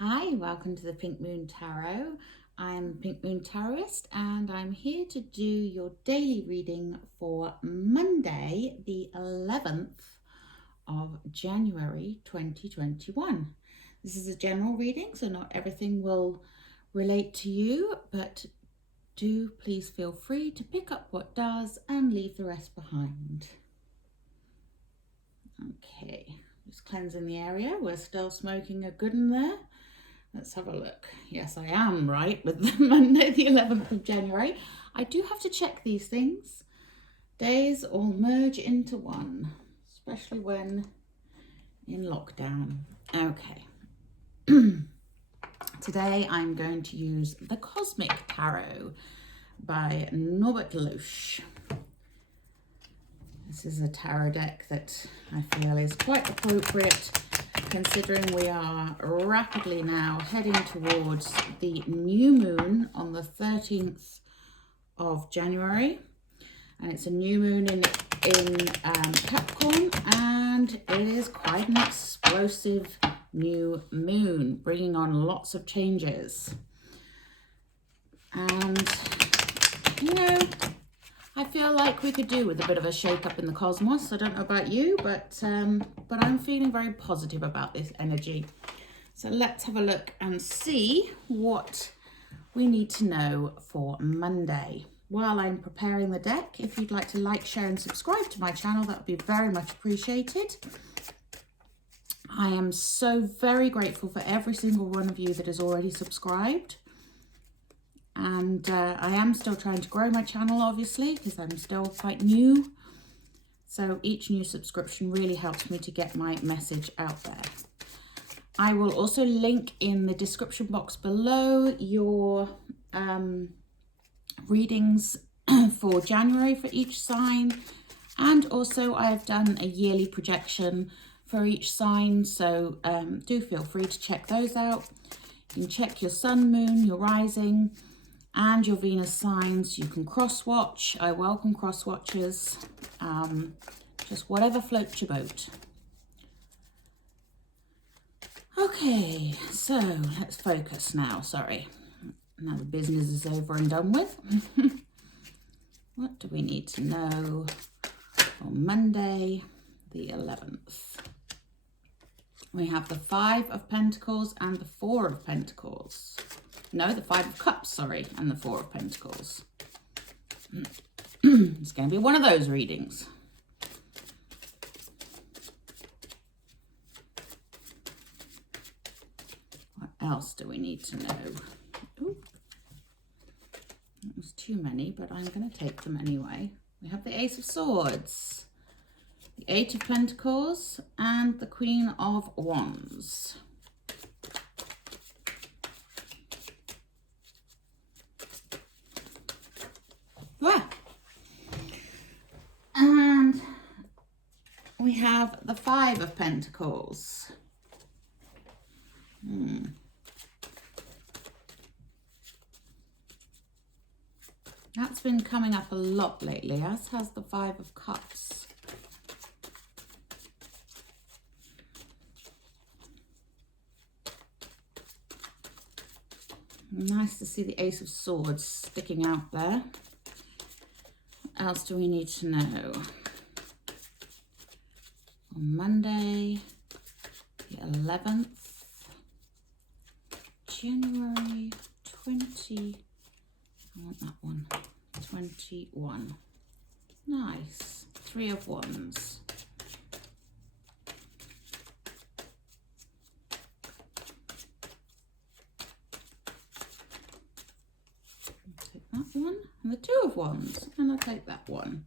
Hi, welcome to the Pink Moon Tarot. I'm Pink Moon Tarotist and I'm here to do your daily reading for Monday, the 11th of January 2021. This is a general reading, so not everything will relate to you, but do please feel free to pick up what does and leave the rest behind. Okay, just cleansing the area. We're still smoking a good one there. Let's have a look. Yes, I am right with the Monday, the 11th of January. I do have to check these things. Days all merge into one, especially when in lockdown. Okay. Today I'm going to use the Cosmic Tarot by Norbert Loesch. This is a tarot deck that I feel is quite appropriate considering we are rapidly now heading towards the new moon on the 13th of January. And it's a new moon in Capricorn, and it is quite an explosive new moon, bringing on lots of changes. And, you know, I feel like we could do with a bit of a shake-up in the cosmos. I don't know about you, but I'm feeling very positive about this energy. So let's have a look and see what we need to know for Monday. While I'm preparing the deck, if you'd like to like, share and subscribe to my channel, that would be very much appreciated. I am so very grateful for every single one of you that has already subscribed. And I am still trying to grow my channel, obviously, because I'm still quite new. So each new subscription really helps me to get my message out there. I will also link in the description box below your readings for January for each sign. And also I have done a yearly projection for each sign. So do feel free to check those out. You can check your sun, moon, your rising, and your Venus signs. You can cross-watch. I welcome cross-watchers. Just whatever floats your boat. Okay, so let's focus now. Sorry. Now the business is over and done with. What do we need to know for Monday, the 11th? We have the 5 of Pentacles and the 4 of Pentacles. No, the 5 of Cups, sorry, and the 4 of Pentacles. It's going to be one of those readings. What else do we need to know? Ooh, that was too many, but I'm going to take them anyway. We have the Ace of Swords, the 8 of Pentacles, and the Queen of Wands. And we have the 5 of Pentacles. That's been coming up a lot lately, as has the 5 of Cups. Nice to see the Ace of Swords sticking out there. What else do we need to know? On Monday, the 11th, January 20, I want that one, 21. Nice, 3 of Wands. That one and the 2 of Wands, and I'll take that one.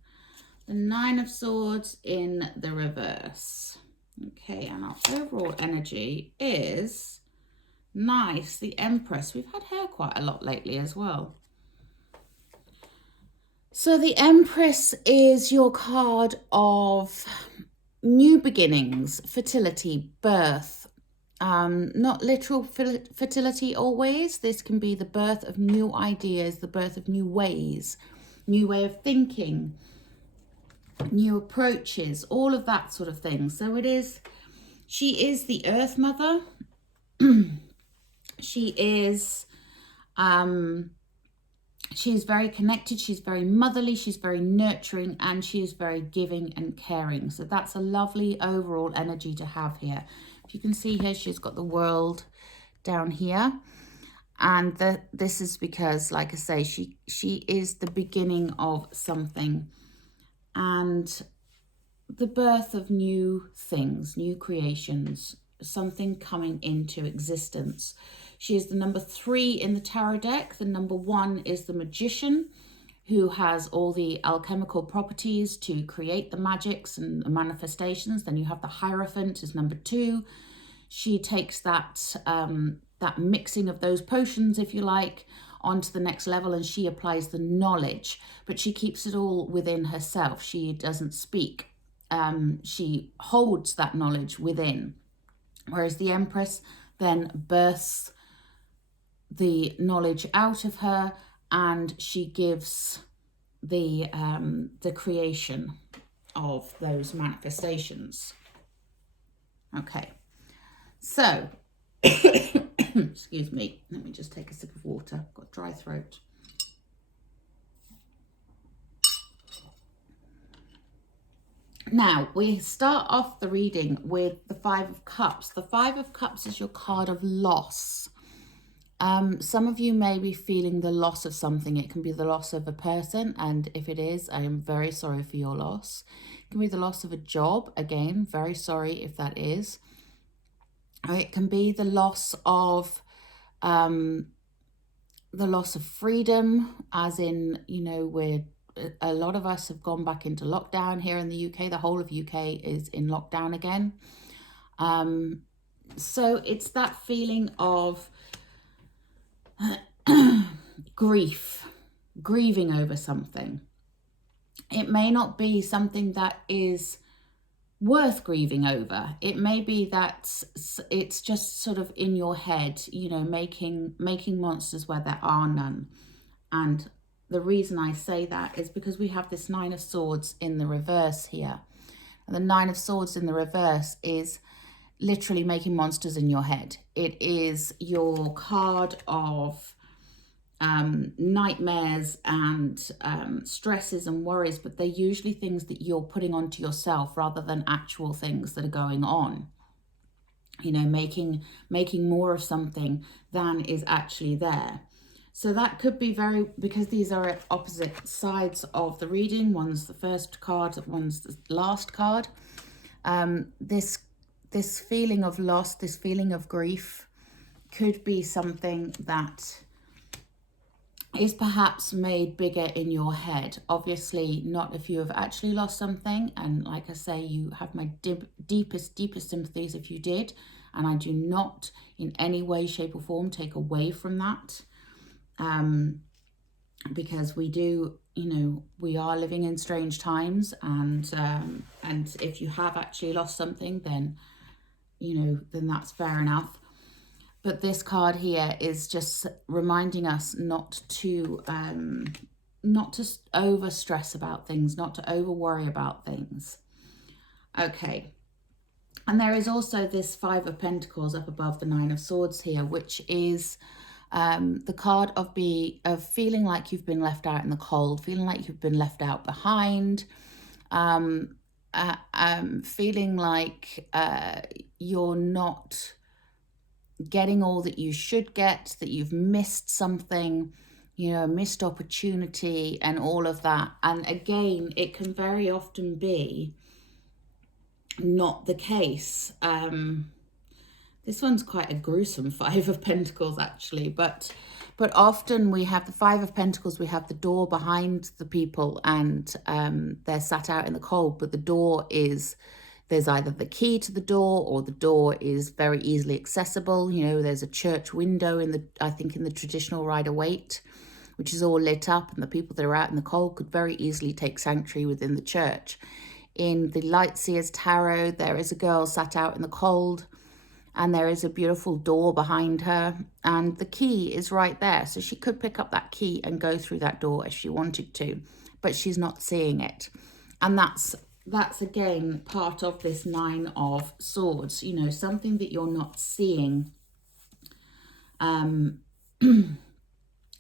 The 9 of Swords in the reverse. Okay, and our overall energy is nice. The Empress. We've had her quite a lot lately as well. So the Empress is your card of new beginnings, fertility, birth. Not literal fertility always. This can be the birth of new ideas, the birth of new ways, new way of thinking, new approaches, all of that sort of thing. So it is, she is the Earth Mother. She is, she's very connected, she's very motherly, she's very nurturing, and she is very giving and caring. So that's a lovely overall energy to have here. If you can see here, she's got the world down here. And this is because, like I say, she is the beginning of something and the birth of new things, new creations, something coming into existence. She is the number 3 in the tarot deck. The number 1 is the Magician, who has all the alchemical properties to create the magics and the manifestations. Then you have the Hierophant as number 2. She takes that that mixing of those potions, if you like, onto the next level, and she applies the knowledge, but she keeps it all within herself. She doesn't speak. She holds that knowledge within. Whereas the Empress then bursts the knowledge out of her, and she gives the creation of those manifestations. Okay, so excuse me, let me just take a sip of water. I've got dry throat. Now, we start off the reading with the 5 of Cups. The 5 of Cups is your card of loss. Some of you may be feeling the loss of something. It can be the loss of a person, and if it is, I am very sorry for your loss. It can be the loss of a job. Again, very sorry if that is. It can be the loss of freedom, as in, you know, a lot of us have gone back into lockdown here in the UK. The whole of UK is in lockdown again. So it's that feeling of grieving over something. It may not be something that is worth grieving over. It may be that it's just sort of in your head, you know, making monsters where there are none. And the reason I say that is because we have this 9 of Swords in the reverse here. And the 9 of Swords in the reverse is literally making monsters in your head. It is your card of nightmares and stresses and worries, but they're usually things that you're putting onto yourself rather than actual things that are going on. You know, making more of something than is actually there. So that could be because these are at opposite sides of the reading. One's the first card, one's the last card. This feeling of loss, this feeling of grief could be something that is perhaps made bigger in your head. Obviously not if you have actually lost something, and like I say, you have my deepest sympathies if you did, and I do not in any way, shape or form take away from that, because we do, you know, we are living in strange times, and if you have actually lost something, then, you know, then that's fair enough. But this card here is just reminding us not to over stress about things, not to over worry about things. Okay. And there is also this 5 of Pentacles up above the 9 of Swords here, which is the card of feeling like you've been left out in the cold, feeling like you've been left out behind, feeling like you're not getting all that you should get, that you've missed something, you know, missed opportunity and all of that. And again, it can very often be not the case. This one's quite a gruesome 5 of Pentacles actually, but often we have the 5 of Pentacles, we have the door behind the people, and they're sat out in the cold, but the door is, there's either the key to the door or the door is very easily accessible. You know, there's a church window I think in the traditional Rider-Waite, which is all lit up, and the people that are out in the cold could very easily take sanctuary within the church. In the Lightseers Tarot, there is a girl sat out in the cold, and there is a beautiful door behind her, and the key is right there. So she could pick up that key and go through that door if she wanted to, but she's not seeing it. And that's again part of this 9 of Swords, you know, something that you're not seeing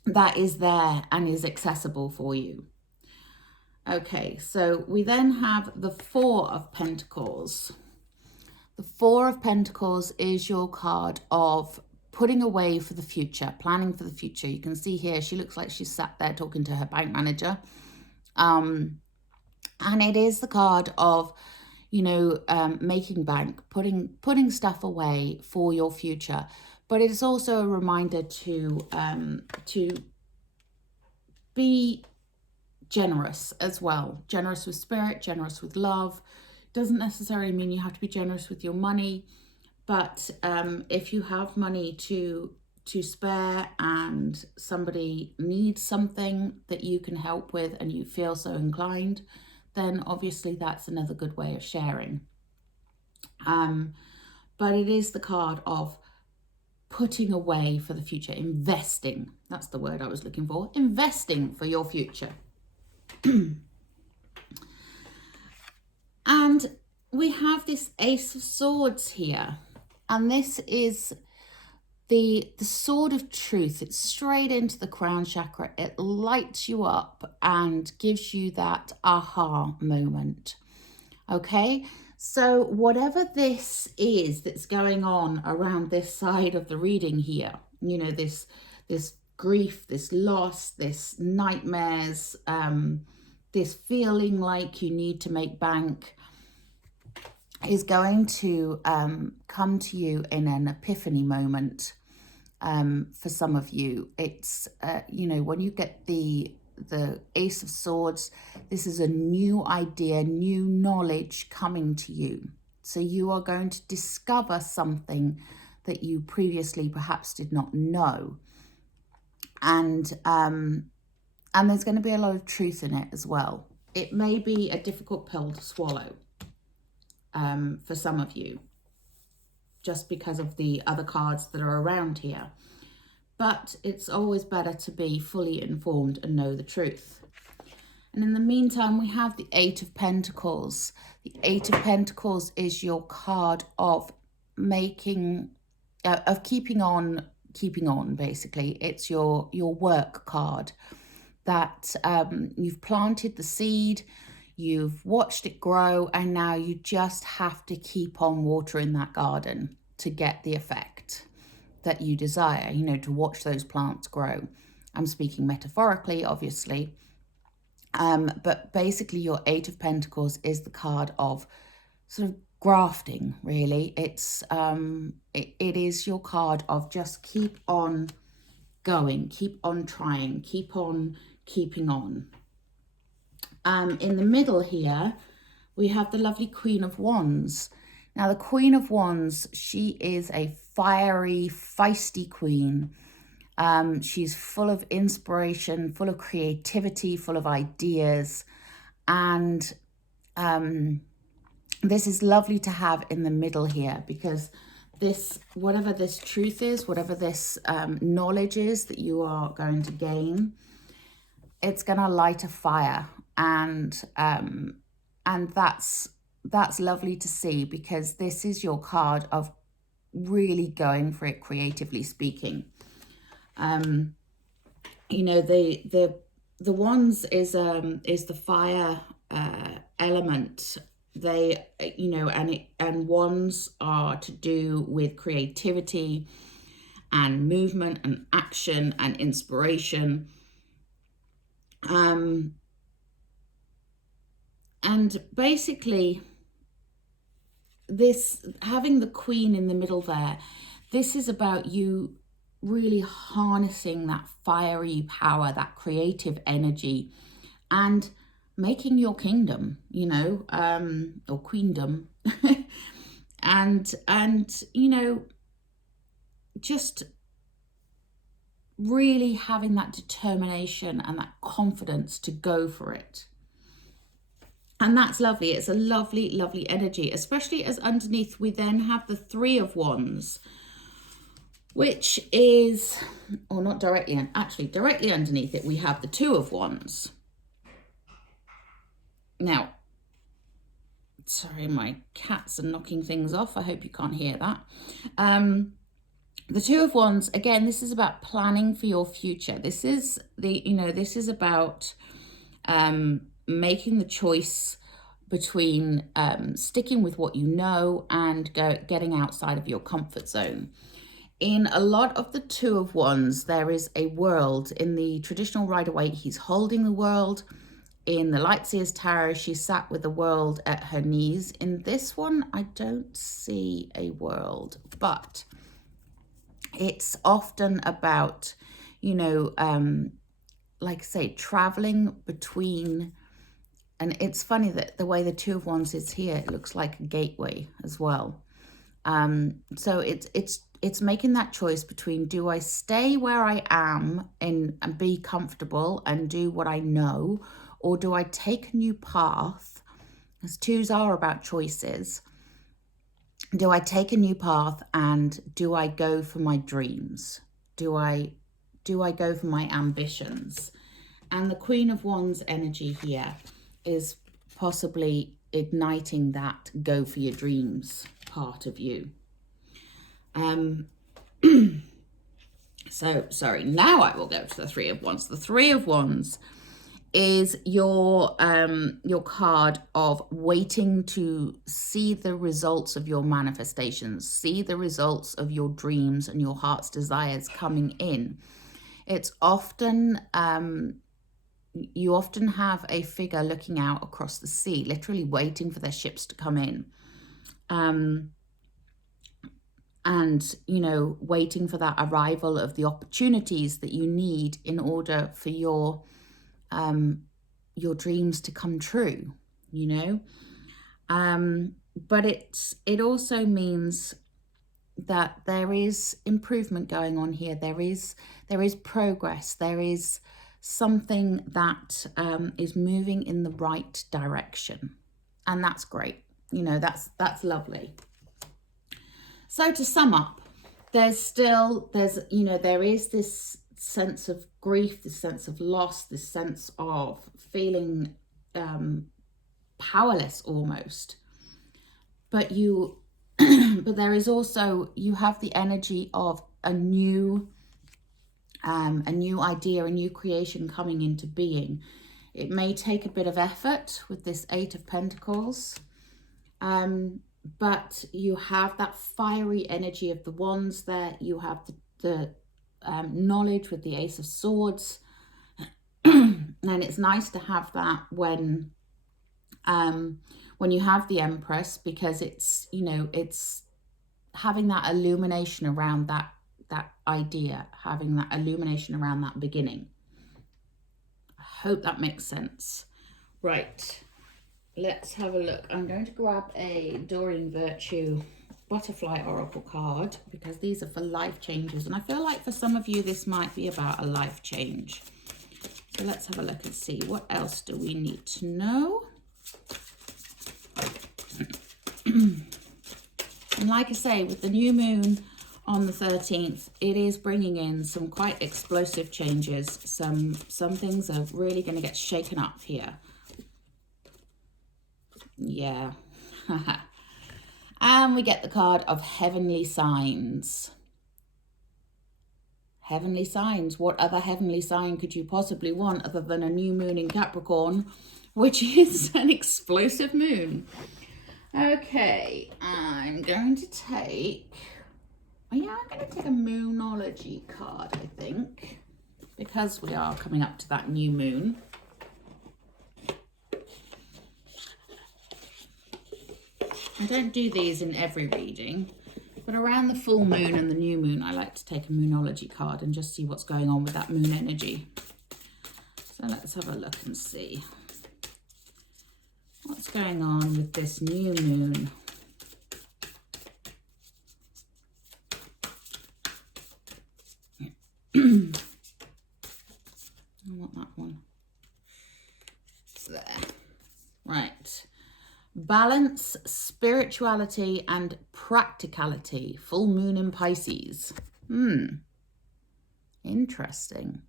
that is there and is accessible for you. Okay, so we then have the Four of Pentacles. The Four of Pentacles is your card of putting away for the future, planning for the future. You can see here, she looks like she's sat there talking to her bank manager. And it is the card of, you know, making bank, putting stuff away for your future. But it's also a reminder to be generous as well. Generous with spirit, generous with love. Doesn't necessarily mean you have to be generous with your money, but if you have money to spare and somebody needs something that you can help with and you feel so inclined, then obviously that's another good way of sharing. But it is the card of putting away for the future, investing. That's the word I was looking for. Investing for your future. And we have this Ace of Swords here. And this is the sword of truth. It's straight into the crown chakra. It lights you up and gives you that aha moment. Okay, so whatever this is that's going on around this side of the reading here, you know, this grief, this loss, this nightmares, this feeling like you need to make bank, is going to come to you in an epiphany moment. For some of you, it's you know, when you get the Ace of Swords, this is a new idea, new knowledge coming to you. So you are going to discover something that you previously perhaps did not know, and there's going to be a lot of truth in it as well. It may be a difficult pill to swallow for some of you, just because of the other cards that are around here. But it's always better to be fully informed and know the truth. And in the meantime, we have the Eight of Pentacles. The Eight of Pentacles is your card of making, of keeping on, basically. It's your work card, that you've planted the seed, you've watched it grow, and now you just have to keep on watering that garden to get the effect that you desire, you know, to watch those plants grow. I'm speaking metaphorically, obviously. But basically your Eight of Pentacles is the card of sort of grafting, really. It's it is your card of just keep on going, keep on trying, keep on keeping on. In the middle here, we have the lovely Queen of Wands. Now, the Queen of Wands, she is a fiery, feisty queen. She's full of inspiration, full of creativity, full of ideas. And this is lovely to have in the middle here, because this, whatever this truth is, whatever this knowledge is that you are going to gain, it's going to light a fire. And that's lovely to see, because this is your card of really going for it, creatively speaking. You know, the wands is the fire element. They, you know, and wands are to do with creativity and movement and action and inspiration. And basically, this, having the Queen in the middle there, this is about you really harnessing that fiery power, that creative energy, and making your kingdom, you know, or queendom. and you know, just really having that determination and that confidence to go for it. And that's lovely. It's a lovely, lovely energy, especially as underneath we then have the Three of Wands, which is, or not directly, and actually directly underneath it, we have the Two of Wands. Now, sorry, my cats are knocking things off. I hope you can't hear that. The Two of Wands, again, this is about planning for your future. This is this is about making the choice between sticking with what you know and getting outside of your comfort zone. In a lot of the Two of Wands, there is a world. In the traditional Rider-Waite, he's holding the world. In the Lightseer's Tarot, she sat with the world at her knees. In this one, I don't see a world, but it's often about, like I say, traveling between. And it's funny that the way the Two of Wands is here, it looks like a gateway as well. So it's making that choice between, do I stay where I am and be comfortable and do what I know, or do I take a new path? Because twos are about choices. Do I take a new path and do I go for my dreams? Do I go for my ambitions? And the Queen of Wands energy here is possibly igniting that go for your dreams part of you. So, sorry, now I will go to the Three of Wands. The Three of Wands is your card of waiting to see the results of your manifestations, see the results of your dreams and your heart's desires coming in. It's often, you often have a figure looking out across the sea, literally waiting for their ships to come in. And, waiting for that arrival of the opportunities that you need in order for your dreams to come true, but it also means that there is improvement going on here. There is progress. There is something that is moving in the right direction, and that's great. That's lovely. So to sum up, there is this sense of grief, this sense of loss, this sense of feeling powerless almost. But but there is also, you have the energy of a new idea, a new creation coming into being. It may take a bit of effort with this Eight of Pentacles, but you have that fiery energy of the Wands there. You have the knowledge with the Ace of Swords, and it's nice to have that when you have the Empress, because it's it's having that illumination around that idea, having that illumination around that beginning. I hope that makes sense. Right, let's have a look. I'm going to grab a Doreen Virtue Butterfly Oracle card, because these are for life changes, and I feel like for some of you this might be about a life change. So let's have a look and see, what else do we need to know? And like I say, with the new moon on the 13th, it is bringing in some quite explosive changes. Some things are really going to get shaken up here. Yeah. And we get the card of Heavenly Signs. Heavenly signs. What other heavenly sign could you possibly want other than a new moon in Capricorn, which is an explosive moon? Okay, I'm going to take... I'm going to take a Moonology card, I think, because we are coming up to that new moon. I don't do these in every reading, but around the full moon and the new moon, I like to take a Moonology card and just see what's going on with that moon energy. So let's have a look and see what's going on with this new moon. I want that one. There. Right. Balance, spirituality, and practicality. Full moon in Pisces. Interesting.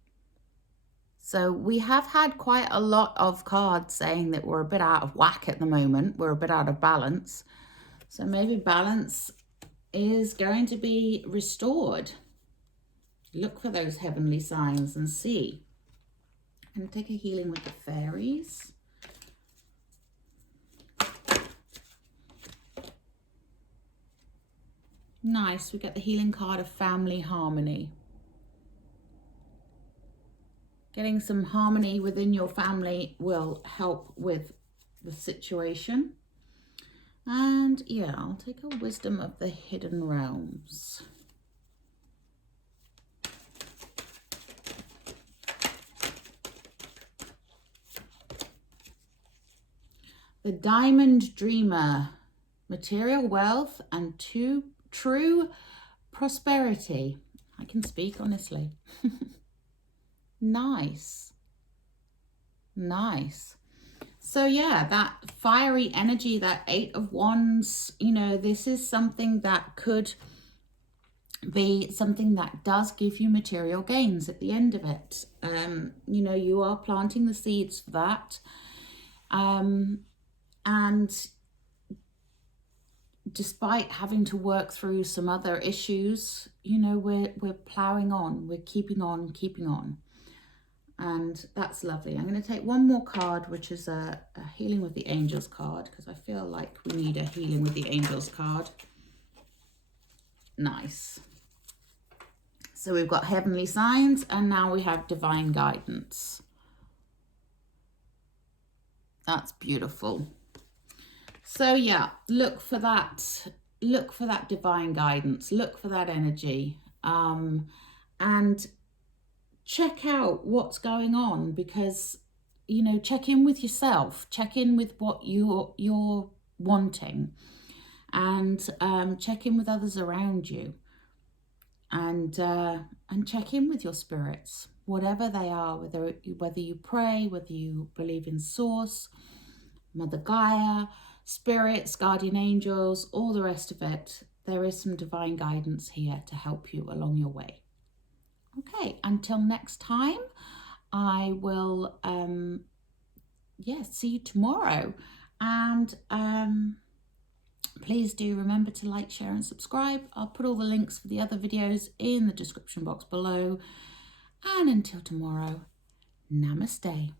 So we have had quite a lot of cards saying that we're a bit out of whack at the moment. We're a bit out of balance. So maybe balance is going to be restored. Look for those heavenly signs and see. And take a healing with the fairies. Nice. We get the healing card of family harmony. Getting some harmony within your family will help with the situation. And yeah, I'll take a wisdom of the hidden realms. The Diamond Dreamer, material wealth and true prosperity. I can speak honestly. Nice. Nice. So yeah, that fiery energy, that 8 of Wands, you know, this is something that could be something that does give you material gains at the end of it. You know, you are planting the seeds for that. And despite having to work through some other issues, you know, we're plowing on, we're keeping on. And that's lovely. I'm going to take one more card, which is a healing with the angels card, because I feel like we need a healing with the angels card. Nice. So we've got heavenly signs, and now we have divine guidance. That's beautiful. So yeah, look for that divine guidance, look for that energy, and check out what's going on, because, you know, check in with yourself, check in with what you're wanting, and check in with others around you, and check in with your spirits, whatever they are, whether you pray, whether you believe in Source, Mother Gaia, spirits, guardian angels, all the rest of it. There is some divine guidance here to help you along your way. Okay, until next time, I will see you tomorrow. And please do remember to like, share and subscribe. I'll put all the links for the other videos in the description box below. And until tomorrow, namaste.